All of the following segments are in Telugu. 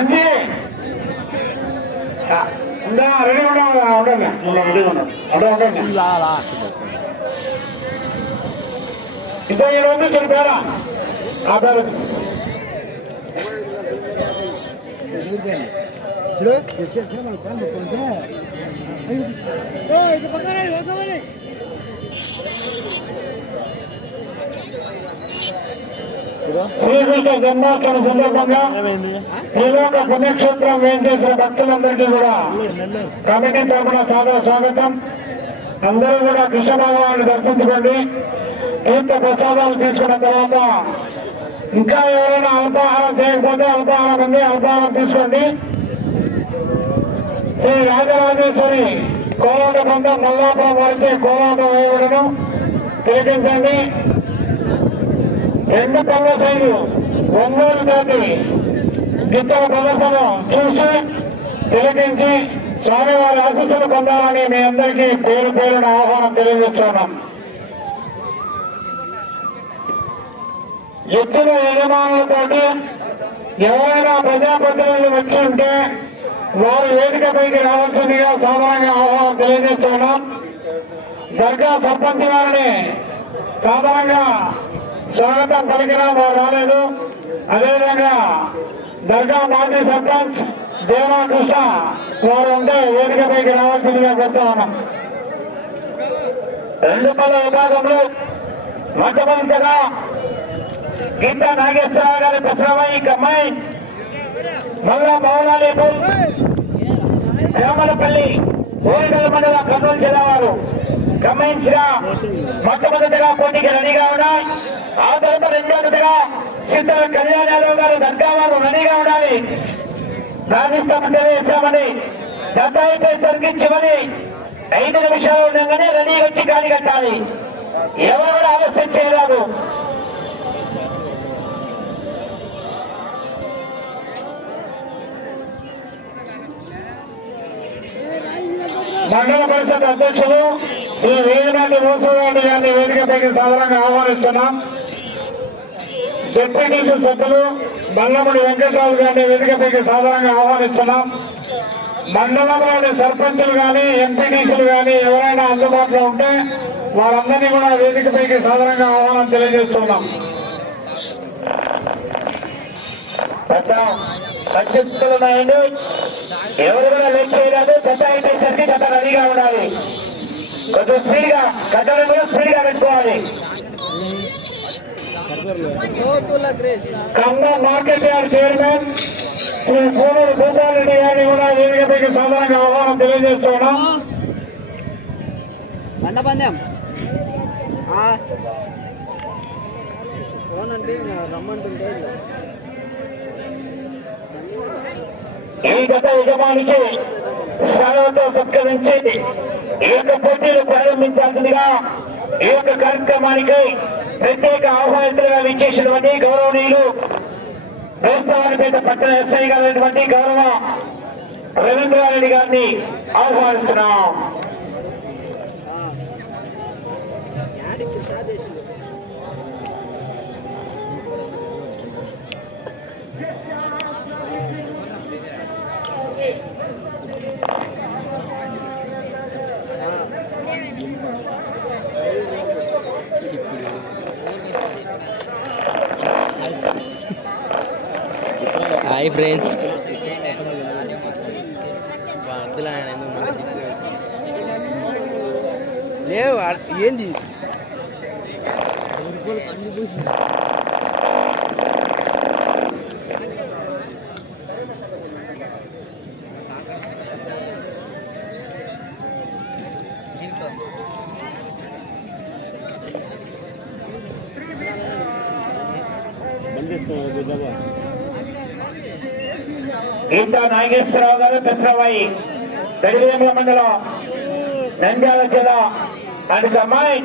అంజీ ఆ, ఉందా రెడీ ఉండండి ఉండండి. రెడీ ఉండండి. అడే ఉండండి. ఇంత ఈ రోజు చెప్పారా ఆ పేరు. శ్రీకృష్ణ జన్మాష్టమి సందర్భంగా శ్రీలోక పుణ్యక్షేత్రం వేయించేసిన భక్తులందరికీ కూడా కమిటీ తరపున సాదర స్వాగతం. అందరూ కూడా కృష్ణ భగవాన్ని దర్శించుకోండి. తీర్థ ప్రసాదాలు తీసుకున్న తర్వాత ఇంకా ఎవరైనా అల్పాహారం చేయకపోతే అల్పాహారం ఉంది అల్పాహారం తీసుకోండి. శ్రీ రాజరాజేశ్వరి కోలాట బృందం మల్లాపురం వారిచే కోలాట వేయబడను. తిలకించండి. రెండు పళ్ళ సైజు ఒంగోలు జాతి. గిత్తల ప్రదర్శన చూసి తిలకించి స్వామివారి ఆశీస్సులు పొందాలని మీ అందరికీ పేరు పేరున ఆహ్వానం తెలియజేస్తున్నాం. ఎత్తుల యజమానులతోటి ఎవరైనా ప్రజాప్రతినిధులు వచ్చి ఉంటే వారు వేదికపైకి రావాల్సిందిగా సాధారణంగా ఆహ్వానం తెలియజేస్తున్నాం. దర్గా సర్పంచ్ గారిని సాధారణంగా స్వాగతం పలికినా వారు రాలేదు. అదేవిధంగా దర్గా మాజీ సర్పంచ్ దేవాకృష్ణ వారు ఉంటే వేదికపైకి రావాల్సిందిగా చెప్తా ఉన్నాం. రెండు పళ్ళ విభాగంలో మొట్టమొదటిగా గీత నాగేశ్వరరావు గారి ప్రసరమై కమ్మాయి మల్లా మౌలాలి రామలపల్లి ఓరిగల్ మండల కర్నూలు జిల్లా వారు గమనించిన మొట్టమొదటిగా పోటీకి రెడీగా ఉన్నాయి ఆ తర్వాత రెండోదిగా సిద్ధల కళ్యాణరావు గారు దర్గా వారు రెడీగా ఉండాలి. సాధిస్తామని తెలియజేశామని దత్తాయిపై చివరి ఐదు నిమిషాలు ఉండగానే రెడీ వచ్చి గాలి కట్టాలి. ఎవరు కూడా ఆలస్యం చేయరాదు. మండల పరిషత్ అధ్యక్షులు శ్రీ వేదినాటి మోసరాడు గారిని వేదికపైకి సాధారణంగా ఆహ్వానిస్తున్నాం. డిప్యూటీసీ సభ్యులు బల్లముడి వెంకటరావు గారిని వేదికపైకి సాధారణంగా ఆహ్వానిస్తున్నాం. మండలంలోని సర్పంచులు కానీ ఎంపీటీసీలు కానీ ఎవరైనా అందుబాటులో ఉంటే వారందరినీ కూడా వేదికపైకి సాధారణంగా ఆహ్వానం తెలియజేస్తున్నాం. పెద్ద పరిస్థితులు ఉన్నాయండి. ఎవరు కూడా లేట్ చేయరాదు పెద్ద అయిపోయేసరికి గత రెడీగా ఉండాలి. కొంచెం స్పీడ్గా గద్దలు కూడా స్పీడ్గా పెట్టుకోవాలి. Market yard chairman Shri Konuru Bhupalareddy గారిని కూడా వేదికపైకి సాధారణంగా ఆహ్వానం తెలియజేస్తున్నాం. బండ పందెం ఫోన్ అంటే ఇంకా రమ్మంటుంటే. ఈ గత యజమానికి సెలవుతో సత్కరించి ఈ యొక్క పోటీలు ప్రారంభించాల్సిందిగా ఈ యొక్క కార్యక్రమానికి ప్రత్యేక ఆహ్వానితులుగా విచ్చేసినటువంటి గౌరవనీయులు దేవస్థానపేట పట్టణ ఎస్ఐ గారైనటువంటి గౌరవ రవీంద్రారెడ్డి గారిని ఆహ్వానిస్తున్నాం. హాయ్ ఫ్రెండ్స్ లేవు ఆ- ఏంది? గీతా నాగేశ్వరరావు గారు పెసరవాయి గడివేముల మండలం నంద్యాల జిల్లా అది అమ్మాయి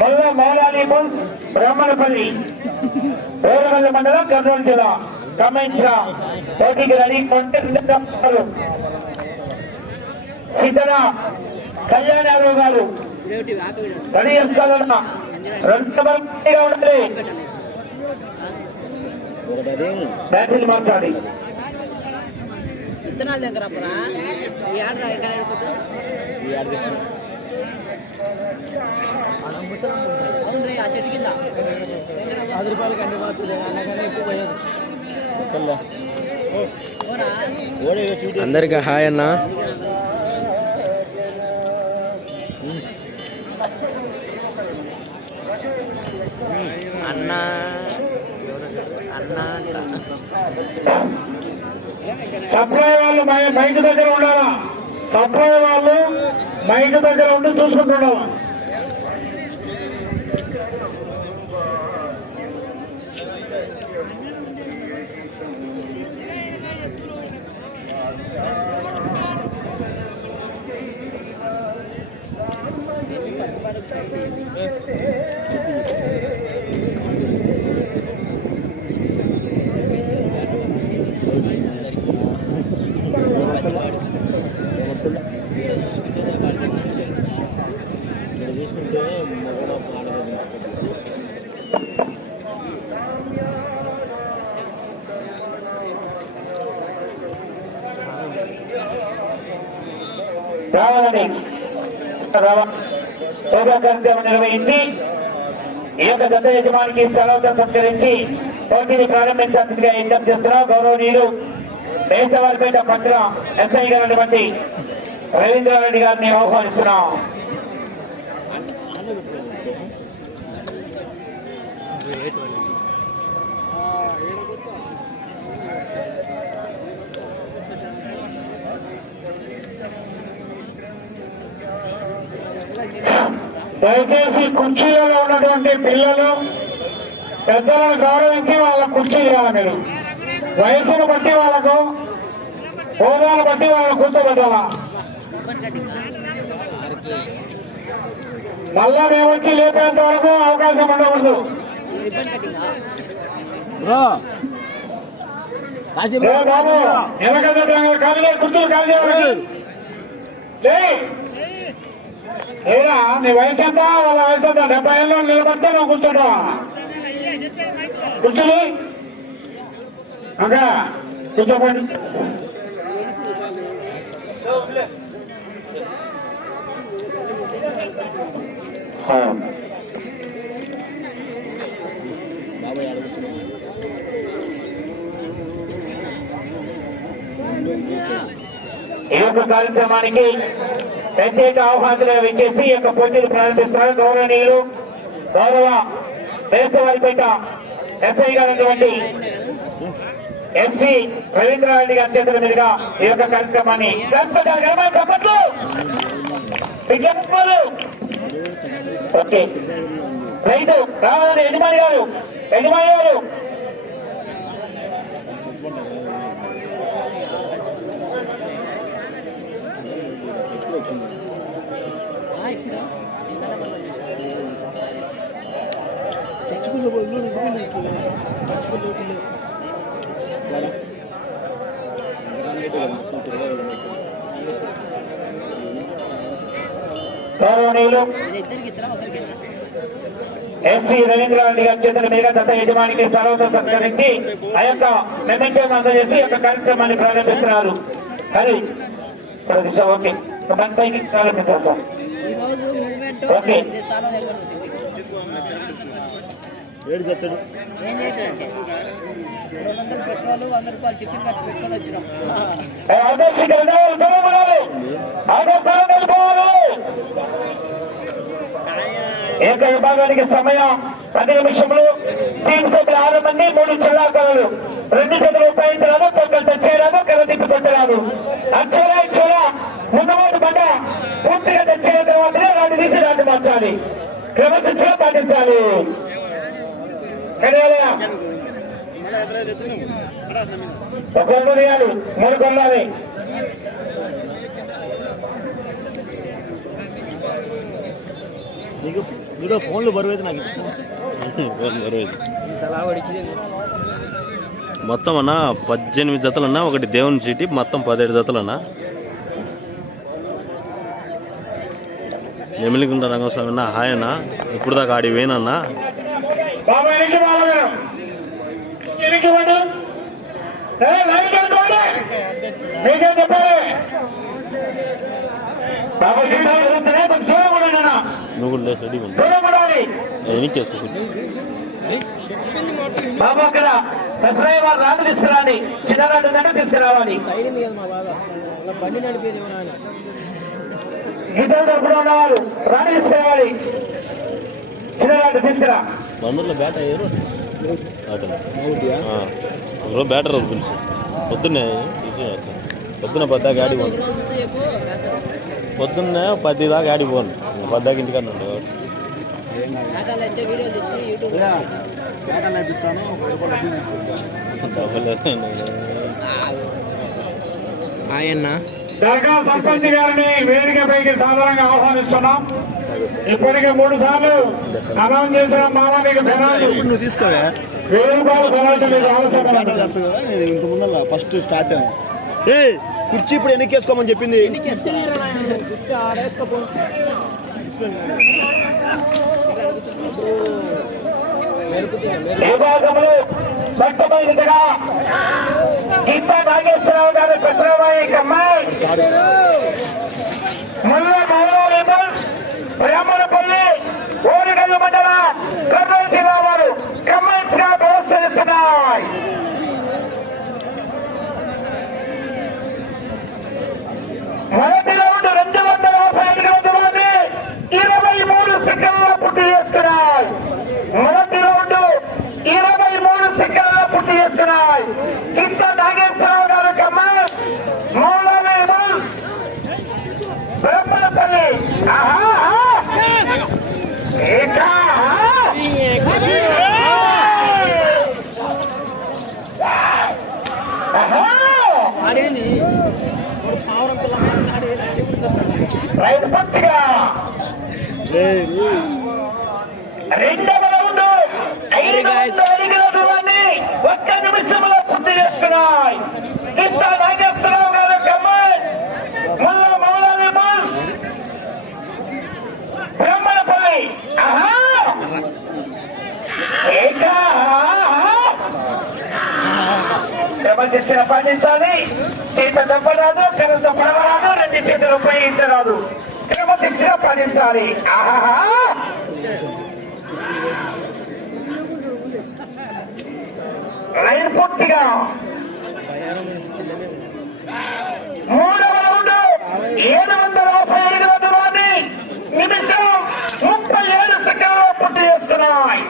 మల్ల మౌలాలి బుల్స్ బ్రాహ్మణపల్లి వేరవల్లి మండలం కర్నూలు జిల్లా. గమనించిన పోటీకి రెడీ కొంటే సిద్ధన కళ్యాణరావు గారు. రెడీ చేసుకోవాలన్నా రెండు ఉండాలి బ్యాటరీలు మార్చాలి విత్తనాలు దగ్గర అప్పరా ఈ ఆడ ఎక్కడ ఆడుకుంటా అవును రే ఆ చెట్టు కింద పది రూపాయలు కండి పోతుంది అన్నగానే ఎక్కువ పోయేది పోరా అందరికి హాయ్ అన్న అన్న అన్న సప్లై వాళ్ళు మైక్ దగ్గర ఉండాలా? సప్లై వాళ్ళు మైక్ దగ్గర ఉండి చూసుకుంటుండాలా రావాలని యోగా కార్యక్రమం నిర్వహించి ఈ యొక్క దత్త యజమానికి స్థలంతో సత్కరించి పోటీని ప్రారంభించాల్సిందిగా విజ్ఞప్తి చేస్తున్నాం. గౌరవనీయులు దేశవారిపేట పత్ర ఎస్ఐ గారు రవీంద్రారెడ్డి గారిని ఆహ్వానిస్తున్నాం. దయచేసి కుర్చీలలో ఉన్నటువంటి పిల్లలు పెద్దలను గౌరవించి వాళ్ళ కుర్చీ ఇవ్వాలి మీరు. వయసును బట్టి వాళ్ళకు హోదాను బట్టి వాళ్ళని కూర్చోబెట్టాలా మళ్ళా మేము వచ్చి లేపేంత వరకు అవకాశం ఉండకూడదు. బాబు వెనక ఖాళీ కుర్చీలు ఖాళీ చేయాలి నీ వయసు ఎంత? వాళ్ళ వయసు ఎంత? డెబ్బై ఏళ్ళు నిలబడితే నువ్వు కూర్చోటా కూర్చోలి అంకా కూర్చోపండి. ఈ యొక్క కార్యక్రమానికి ప్రత్యేక ఆహ్వానాలు విచ్చేసి ఈ యొక్క పోటీలు ప్రారంభిస్తున్నారు గౌరవనీయులు గౌరవ దేశవారిపేట ఎస్ఐ గారైనటువంటి ఎస్సీ రవీంద్రారెడ్డి గారి చేతుల మీదుగా ఈ యొక్క కార్యక్రమాన్ని జరుపుకుంటారు. ఓకే రైతు రావాలి యజమాని గారు యజమాని గారు ఇప్పుడు ఇంతలో మనం చేసాం. చచ్చిపోయిన వాళ్ళు ఇంటికి చచ్చిపోయిన గౌరవనీయులు ఎస్సీ రవీంద్రారెడ్డి గారి చేతుల మీదుగా గత యజమానికి సర్వత సత్కరించి ఆ యొక్క మెమెంటోను అందజేసి ఈ యొక్క కార్యక్రమాన్ని ప్రారంభిస్తున్నారు. హరి ప్రతిష్ట ఓకే. మన పైకి సార్. ఓకే. చాలా దగ్గర ఉంటుంది ఏడు చచ్చాడు ఏం చేసి రెండు వందలు పెట్రోల్ వంద రూపాయలు టిఫిన్ ఖర్చు పెట్టుకొని వచ్చినాం ఆదర్శ ఏక విభాగానికి సమయం. పది నిమిషములు. టీం సభ్యులు ఆరు మంది మూడు చిల్లాకలు రెండు చేతులు ఉపయోగించరాదు తొక్కలు తెచ్చేయరాదు కర్ర తిప్పి కొట్టరాదు. అక్షర ఇక్షర ముందుమాటు పడ్డ. పూర్తిగా తెచ్చిన తర్వాతనే రాటు తీసి రాటు మార్చాలి. క్రమశిక్షణ పాటించాలి. కడియాలయ ఒక కొమ్ము మూడు కొల్లాలి. నీకు ఫోన్లో బరువు నాకు ఇష్టం. మొత్తం అన్న పద్దెనిమిది జతలన్నా ఒకటి దేవుని చీటి మొత్తం పదిహేడు జతలన్నా. నెమిలిగుంట రంగస్వామి అన్న హాయ్ అన్న. ఇప్పుడు దాకా ఆడి వేనన్నా చెప్పాలి. నువ్వు కూడా స్టడీ ఉంది. దూరం ఉండాలి ఎన్ని చేసుకో కూర్చో. బాబు అక్కడ వారు రాదు తీసుకురాండి చిన్నరాడు దగ్గర తీసుకురావాలి. బండి నడిపేది ఇద్దరు తరపున ఉన్నవారు తీసుకురావాలి తీసుకురా. బ్యాట అయ్యారు? ఒకరోజు బ్యాటర్ పిలిచి పొద్దున్నే. పొద్దున్న పద్దా గాడి పొద్దున్నే పది దాకా ఆడి పోను. పద్దాకి ఇంటికన్నా ఉండే ఆయన దర్గా సర్పంచ్ గారిని వేదికపైకి సాధారణంగా ఆహ్వానిస్తున్నాం. ఇప్పటికే మూడు సార్లు అనౌన్స్ చేసిన మానవిక ధనాలు నువ్వు తీసుకోవా. వెయ్యి రూపాయలు ఆలస్యం ఫస్ట్ స్టార్ట్ అయ్యాను. ఏ కుర్చీ ఇప్పుడు ఎన్నికేసుకోమని చెప్పింది. ఎన్ని గీతా నాగేశ్వరరావు గారి పెద్దరాబాయి కమ్మాయి. ముల్ల మౌలాలింబు బ్రాహ్మణపల్లి ఓరిగల్లు మండల కర్నూలు జిల్లా వారు కమ్మల్స్గా ప్రదర్శనిస్తున్నాయి మొదటి రౌండ్ రెండు వందల యాభై అడుగుల దూరాన్ని ఇరవై మూడు సెకండ్ల పుట్టి చేసుకున్నాయి మొదటి రౌండ్ ఇరవై మూడు సెకండ్ల పుట్టి చేసుకున్నాయి కింద నాగేశ్వరరావు గారు కమ్మల్ మౌలాలి బుల్స్ బ్రహ్మపల్లి. ఆహా ఆహా. ఏక ఆహా. ఆడేంది పావురం పిల్ల ఆడి రైతు పట్టిగా రెండవ రౌండ్. ఒక్క నిమిషంలో పూర్తి చేసుకున్నాయి. ఇంత నాగేశ్వరరావు గారు కమల్ ముల్ల మౌలాలి బుల్స్. బ్రహ్మణపల్లి. ఆహా! ఏక క్రమశిక్షణ పాటించాలి. చేత దెబ్బరాదు కరెంత పడవరాదు రెండు చేతులు ఉపయోగించరాదు క్రమశిక్షణ పాటించాలి ఆహా లైన్ పూర్తిగా. మూడవ రౌండ్ ఏడు వందల యాభై ఐదు దూరాన్ని నిమిషం ముప్పై ఏడు సెకండ్లో పూర్తి చేసుకున్నాయి.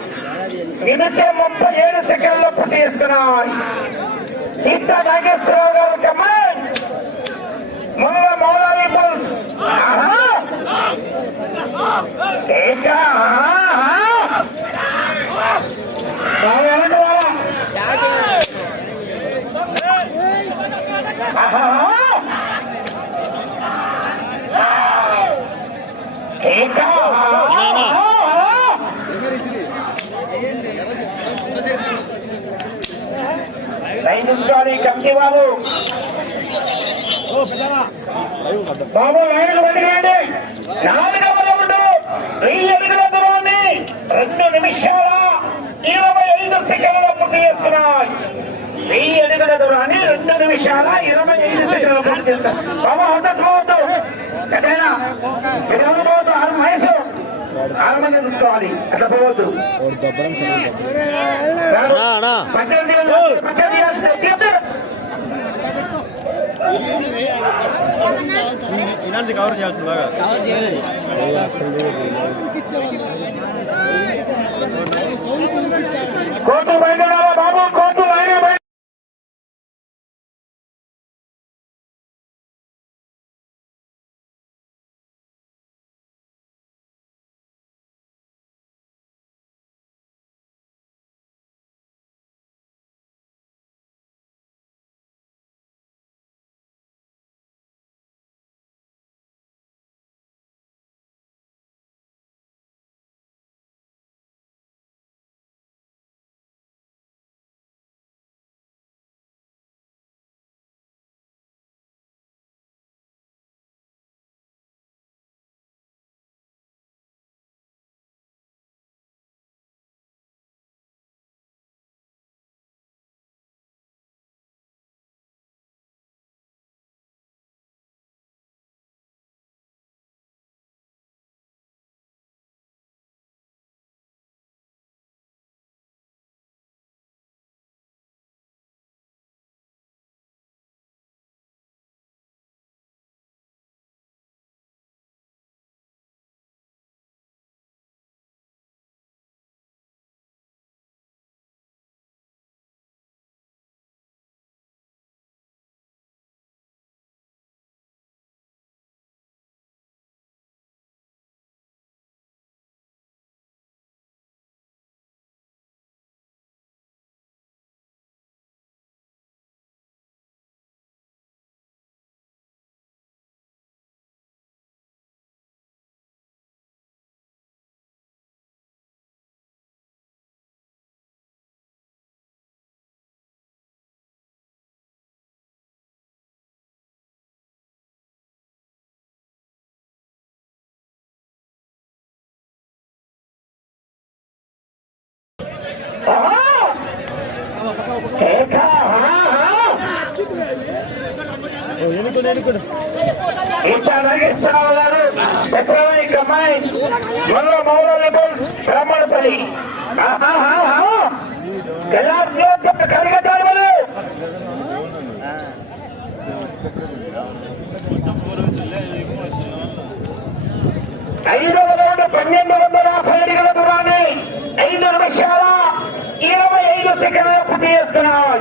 నిమిషం ముప్పై ఏడు సెకండ్లో పూర్తి చేసుకున్నాయి. ఇంత నాగేశ్వరరావు గారు కమాండ్ ముల్ల ఆహా. రైతు స్వామి కమిటీ బాబు లైన్లు పట్టుకోండి. నాలుగవ రౌండ్ వెయ్యి అడుగుల దూరాన్ని రెండు నిమిషాల ఇరవై ఐదు సెకండ్ల పూర్తి చేస్తున్నాయి. వెయ్యి అడుగుల దూరాన్ని రెండు నిమిషాల ఇరవై ఐదు సెకండ్ల పూర్తి చేస్తారు బాబు హోటల్స్ పోవద్దు ఎక్కడైనా ఎక్కడ పోవద్దు ఆరు వయసు ఆరు మంది చూసుకోవాలి అట్లా పోవద్దు. అన్నా, అన్నా. పద్దెనిమిది పద్దెనిమిది వేలు, ఇలాంటి కవర్ చేయాల్సింది బాగా. కవర్ ఇంకా నాగేశ్వరరావు గారు పెద్దరామయ్య కమ్మాయి మొల్ల మౌలీ బ్రాహ్మణపల్లి ఐదవ రౌండ్ పన్నెండు వందల యాభై అడుగుల దూరాన్ని ఐదు నిమిషాల ఇరవై ఐదు సెకండ్ల పూర్తి చేసుకున్నాం.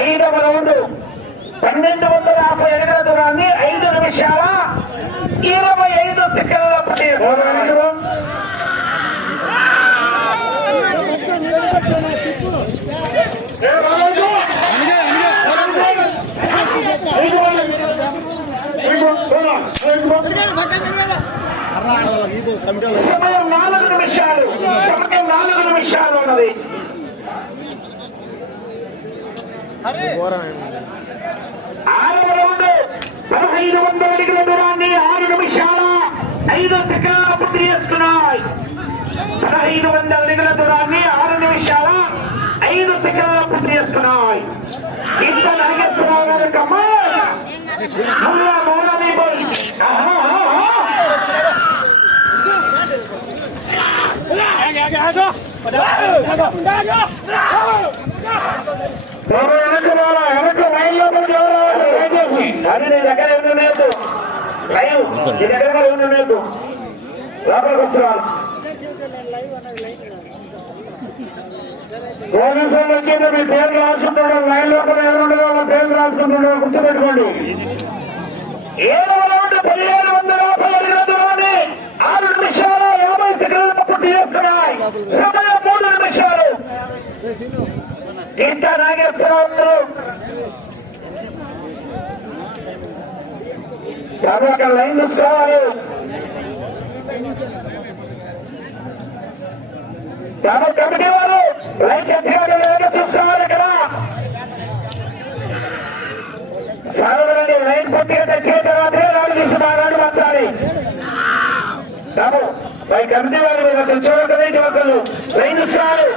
ఐదవ రౌండ్ పన్నెండు వందల యాభై అడుగుల దూరాన్ని ఐదు నిమిషాల ఇరవై ఐదు సెకండ్ల సమయం నాలుగు నిమిషాలు. సమయం నాలుగు నిమిషాలు ఉన్నది. ఆరు రౌండ్ పదహైదు వందల అడుగుల దూరాన్ని ఆరు నిమిషాల ఐదు సెకండ్ల పూర్తి చేసుకున్నాయి పదహైదు వందల అడుగుల దూరాన్ని ఆరు నిమిషాల ఐదు సెకండ్ల పూర్తి చేసుకున్నాయి ఇంత నాగేశ్వరరావు గారి కమ్మాయి ముల్లా మౌలాలి బాయ్ ఆహా ఆహా ఎవరు ఎవరు అది నీ దగ్గర ఎవరు లేదు లైవ్ నీ దగ్గర లేదు లోపలికి వస్తున్నారు పోలీసులు వచ్చింది మీ పేరు రాసుకుంటాడు లైన్ లోపల ఎవరు వాళ్ళ పేరు రాసుకుంటాడు గుర్తుపెట్టుకోండి ఏడు రౌండ్ పదిహేడు వందల యాభై ఆరు నిమిషాలు యాభై సెకండ్ల పూర్తి చేస్తున్నాయి సమయం మూడు నిమిషాలు. ఇంకా నాగేశ్వరరావు గారు కాబట్టి లైన్ చూసుకోవాలి కాబట్టి కమిటీ వారు? లైన్ గట్టిగా లేదో చూసుకోవాలి ఇక్కడ? సాధారణ లైన్ పూర్తిగా తెచ్చిన తర్వాతే రాడు తీసి మాట్లాడి మార్చాలి. బాబు పై కమిటీ వారు అసలు చూడటం ఏంటి లైన్ చూసుకోవాలి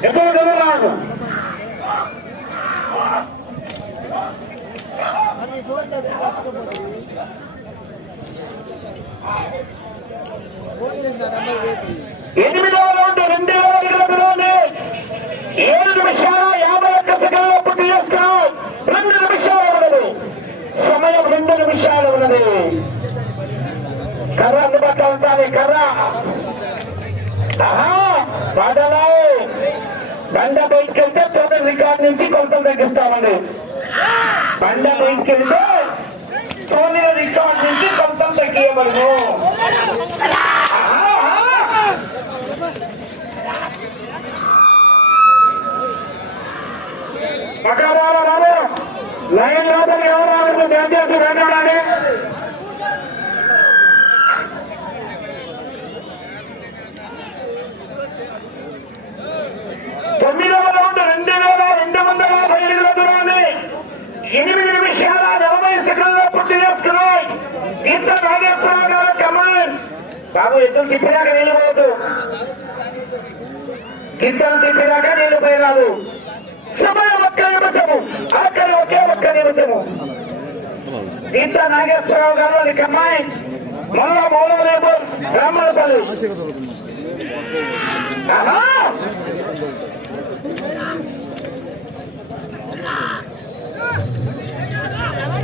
ఎప్పుడు రాదు ఎనిమిదవ రౌండ్ రెండు వేల ఇరవైలోనే ఏడు నిమిషాల యాభై ఒక్క సెకండ్ల పూర్తి చేసుకున్నాం రెండు నిమిషాలు ఉన్నది సమయం రెండు నిమిషాలు ఉన్నది. కర్ర అందుబాటులో ఉంచాలి కర్ర. ఆహా, బండ బయటకెళ్తే వెళ్తే తోట రికార్డ్ నుంచి కొంత తగ్గిస్తామండి. బండ బయటకెళ్తే తోలిన రికార్డ్ నుంచి కొంత తగ్గియమను పక్కవాళ్ళ రాబో లైన్ లోపల ఎవరు దయచేసి వెంటాడాలి తొమ్మిదవ రౌండ్ రెండు వేల రెండు వందల యాభై అడుగుల దూరాన్ని ఎనిమిది నిమిషాల నలభై సెకండ్ల పూర్తి చేసుకున్నాయి ఇంత నాగేశ్వరరావు గారు కమాన్ బాబు ఎద్దులు తిప్పినాక గిద్దలు తిప్పినాక సమయం ఒక్క నిమిషము ఆఖరి ఒకే ఒక్క నిమిషము ఇంత నాగేశ్వరరావు గారు అని అమ్మాయి మళ్ళా మౌలా లేబర్ బ్రాహ్మణపల్లి. ఆహా!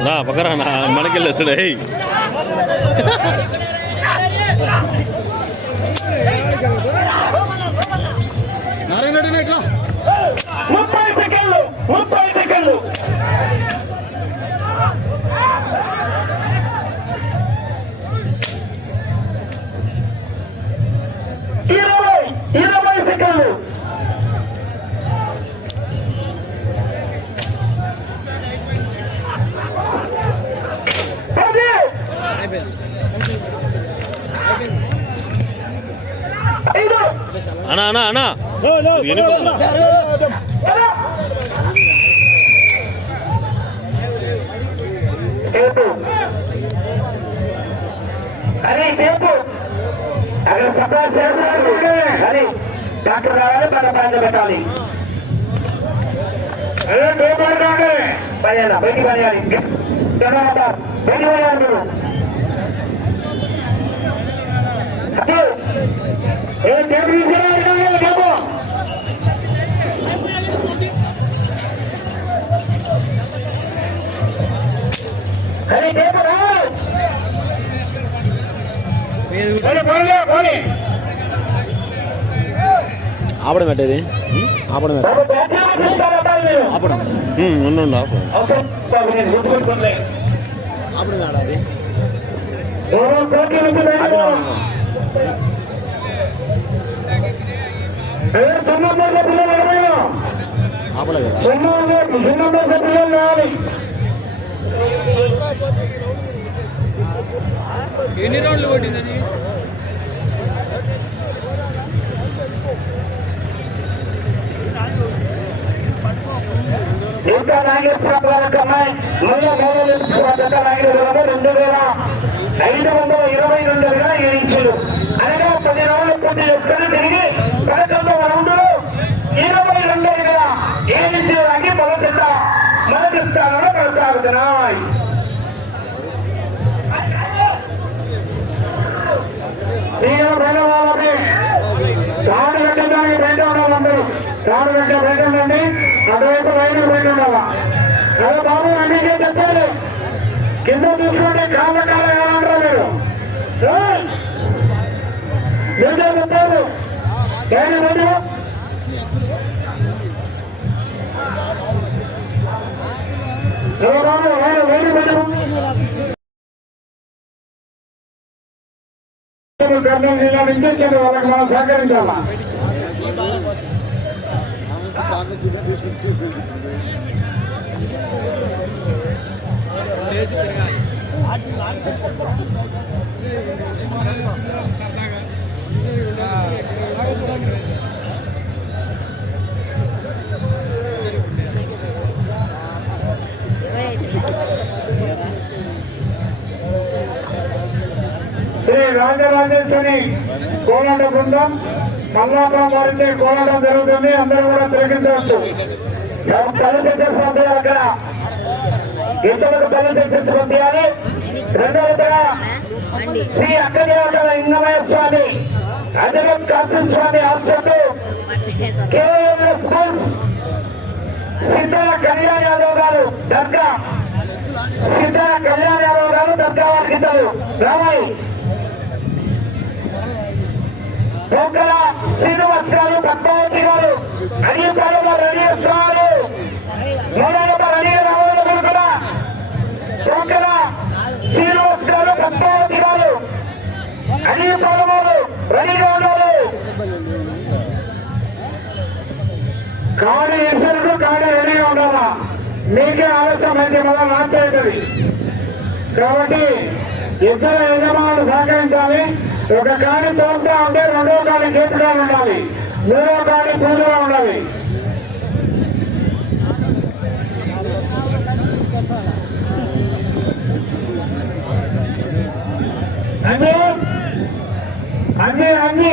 నా పక్కన నా మనకెళ్ళి వచ్చాడు అన్నా అన్నా అన్నా అరే టేపు అక్కడ చేయాలి అది డాక్టర్ రావాలి మన పైన పెట్టాలి బయటికి తర్వాత బయటికి మీరు అదే ఏ టేబుల్ తీసుకురా టేబుల్ అరే టేబుల్ రా ఎన్ని రౌండ్లు కొట్టిందని ఇంకా నాగేశ్వరరావు గారి యొక్క అమ్మాయి మళ్ళీ దత్త నాగేశ్వరరావు రెండు వేల ఐదు వందల ఇరవై రెండు వేల ఏడు ఇంచులు అనగా పది రోజులు పూర్తి చేసుకుని తిరిగి పదకొండవ రౌండ్లో ఇరవై రెండు వేల ఏడు ఇంచులు ఆగి మొదటి మొదటి స్థానంలో కొనసాగుతున్నాయి. తీగల పైన వాళ్ళకి తాడు కట్టడానికి బయట ఉండాలందరూ తాడు కట్టే బయట ఉండండి. అటువైపు లైన్ బయట ఉండాలా? అదే బాబు అన్నికే చెప్పాలి కింద చూసుకుంటే కాళ్ళ కాళ్ళ ఏమంటారు మీరు? చెప్పారు కర్నూలు జిల్లా నుంచి వచ్చారు వాళ్ళకి మనం సహకరించాలా ఇరవై శ్రీ రాజరాజేశ్వరి కోలాట బృందం. మల్లాపురం వారిచే కోలాటం జరుగుతుంది. అందరూ కూడా తిలకించవచ్చు తల్లి సెక్సెస్ అక్కడ? ఇతరులకు తల్లి సెక్సెస్ పంపించాలి రెండవదిగా శ్రీ అక్కదేవతల ఇంగమయ స్వామి అజరత్ కాసిం స్వామి ఆశ్రతు కేవలం స్కూల్స్. సిద్ధల కళ్యాణ్ యాదవ్ గారు దర్గా. సిద్ధల కళ్యాణ్ యాదవ్ గారు దర్గా వారికి ఇద్దరు. రామాయి డొక్కల శ్రీనివాస్ గారు పద్మావతి గారు అడిపాలెం రెడీస్ గారు మూడవ రెడీ రావాలి మీరు కూడా శ్రీనివాస్ గారు పద్మావతి గారు అడిపాలెం రెడీగా ఉన్నారు కాడి ఇన్సూరెన్స్ కాడి రెడీగా ఉండాలా? మీకే ఆలస్యం అయితే మళ్ళా నాట్ అవుతుంది. కాబట్టి ఇద్దరు యజమానులు సహకరించాలి. ఒక కాడి తోపుగా ఉంటే రెండో కాడి చేతిగా ఉండాలి. మూడో కాడి పూజగా ఉండాలి. అంజీ అంజీ అంజీ.